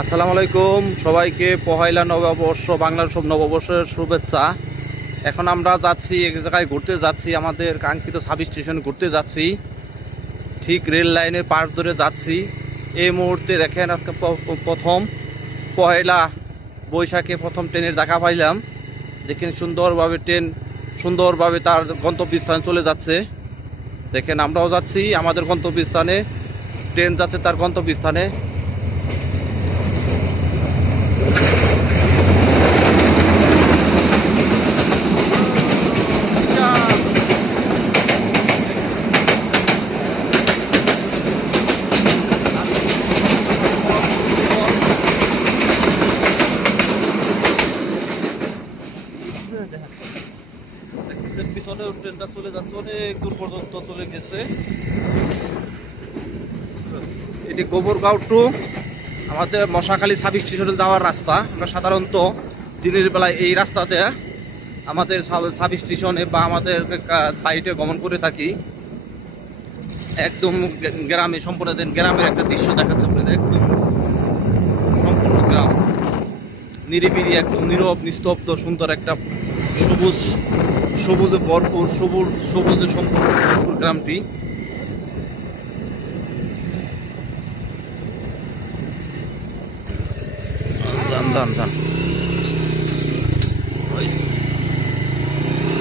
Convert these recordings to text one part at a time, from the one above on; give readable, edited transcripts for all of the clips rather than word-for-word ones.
আসসালামু আলাইকুম সবাইকে পহেলা নববর্ষ বাংলার সব নববর্ষের শুভেচ্ছা। এখন আমরা যাচ্ছি এক জায়গায় ঘুরতে যাচ্ছি, আমাদের কাঙ্ক্ষিত সাব স্টেশন ঘুরতে যাচ্ছি, ঠিক রেল লাইনের পাশ ধরে যাচ্ছি। এই মুহূর্তে দেখেন আজকে প্রথম পহেলা বৈশাখে প্রথম ট্রেনের দেখা পাইলাম। দেখেন সুন্দরভাবে ট্রেন সুন্দরভাবে তার গন্তব্যস্থানে চলে যাচ্ছে। দেখেন আমরাও যাচ্ছি আমাদের গন্তব্যস্থানে, ট্রেন যাচ্ছে তার গন্তব্যস্থানে। পিছনে ট্রেনটা চলে যাচ্ছে, অনেক দূর পর্যন্ত চলে গেছে। এটি গোবরগাঁও টু আমাদের মশাখালী সাব স্টেশনে যাওয়ার রাস্তা। আমরা সাধারণত দিনের বেলায় এই রাস্তাতে আমাদের সাব স্টেশনে বা আমাদের সাইডে গমন করে থাকি। একদম গ্রামে সম্পূর্ণ গ্রামের একটা দৃশ্য দেখাচ্ছে আপনাদের। একদম সম্পূর্ণ গ্রাম নিরিবিলি, একদম নীরব নিস্তব্ধ, সুন্দর একটা সবুজে ভরপুর, সবুজে সম্পূর্ণ ভরপুর গ্রামটি।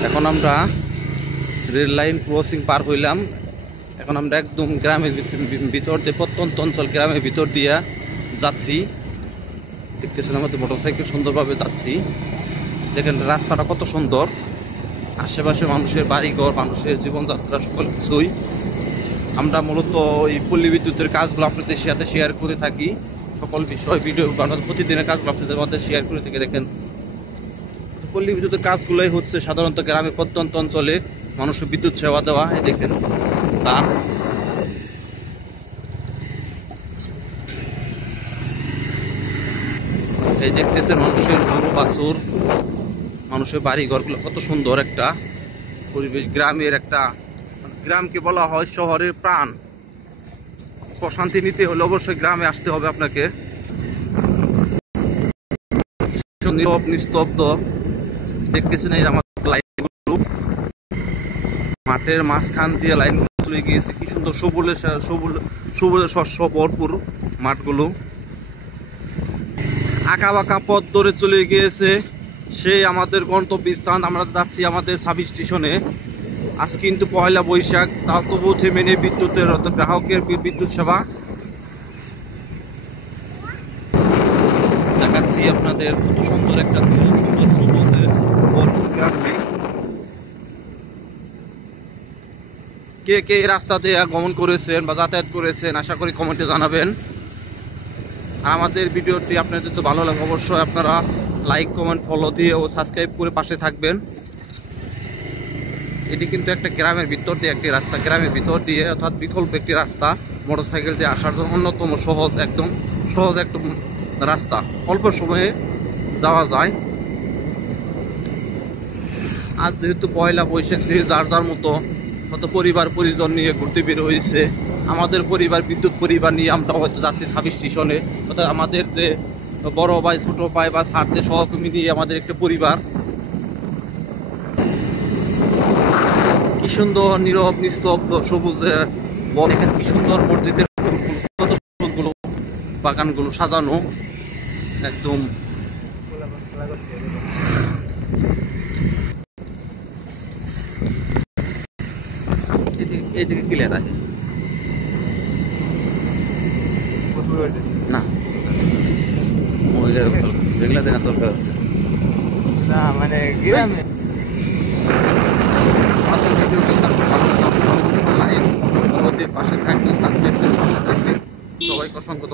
এখন আমরা রেল লাইন ক্রসিং পার হইলাম। এখন আমরা একদম গ্রামের ভিতর দিয়ে, প্রত্যন্ত অঞ্চল গ্রামের ভিতর দিয়ে যাচ্ছি। দেখতেছেন আমাদের মোটরসাইকেল সুন্দরভাবে যাচ্ছি। দেখেন রাস্তাটা কত সুন্দর, আশেপাশে মানুষের বাড়িঘর, মানুষের জীবনযাত্রা সকল কিছুই। আমরা মূলত এই পল্লী বিদ্যুতের কাজগুলো আপনাদের সাথে শেয়ার করে থাকি, সকল বিষয় ভিডিও প্রতিদিনের কাজগুলো আপনাদের মধ্যে শেয়ার করে থাকি। দেখেন পল্লী বিদ্যুতের কাজগুলোই হচ্ছে সাধারণত গ্রামে প্রত্যন্ত অঞ্চলে মানুষের বিদ্যুৎ সেবা দেওয়া। দেখেন তার এই দেখতেছেন মানুষের গরু বাছুর, মানুষের বাড়ি ঘরগুলো কত সুন্দর একটা পরিবেশ। গ্রামের একটা, গ্রামকে বলা হয় শহরের প্রাণ। প্রশান্তি নিতে হলে অবশ্যই গ্রামে আসতে হবে আপনাকে। নীরব নিস্তব্ধ দেখতেছেন এই আমার লাইনগুলো, মাঠের মাঝখান দিয়ে লাইনগুলো চলে গিয়েছে। কি সুন্দর সবুজে শস্য ভরপুর মাঠগুলো, আঁকা বাঁকা পথ ধরে চলে গিয়েছে সেই আমাদের গন্তব্যস্থান। আমরা যাচ্ছি আমাদের সাব স্টেশনে। আজ কিন্তু পয়লা বৈশাখ, তাও তবু থেমে নেই বিদ্যুতের গ্রাহকের বিদ্যুৎ সেবা। দেখাচ্ছি আপনাদের কত সুন্দর একটা সুন্দর সবুজে ভরপুর গ্রামে। কে কে রাস্তা দিয়ে গমন করেছেন বা যাতায়াত করেছেন আশা করি কমেন্টে জানাবেন। আর আমাদের ভিডিওটি আপনাদের তো ভালো লাগে অবশ্যই আপনারা লাইক কমেন্ট ফলো দিয়ে ও সাবস্ক্রাইব করে পাশে থাকবেন। এটি কিন্তু একটা গ্রামের ভিতর দিয়ে একটি রাস্তা, গ্রামের ভিতর দিয়ে অর্থাৎ বিকল্প একটি রাস্তা মোটরসাইকেল দিয়ে আসার জন্য অন্যতম সহজ একদম রাস্তা, অল্প সময়ে যাওয়া যায়। আজ যেহেতু পয়লা বৈশাখ, যার যার মতো হয়তো পরিবার পরিজন নিয়ে ঘুরতে বের হয়েছে। আমাদের পরিবার বিদ্যুৎ পরিবার নিয়ে আমরা হয়তো যাচ্ছি সাব স্টেশনে, অর্থাৎ আমাদের যে বড় ভাই ছোট ভাই বা ছাড়দের সহকর্মী নিয়ে আমাদের একটা পরিবার। কি সুন্দর নীরব নিস্তব্ধ সবুজে, এখানে কি সুন্দর মসজিদের ফুলগুলো, বাগানগুলো সাজানো একদম। এইদিকে ক্লিয়ার আছে না, সেগুলা দেওয়ার দরকার আছে না, মানে গ্রামে। আমাদের ভিডিওটি ভালো লাগে অবশ্যই লাইক পাশে থাকবেন, সাবস্ক্রাইব করে পাশে থাকবেন। সবাইকে অসংখ্য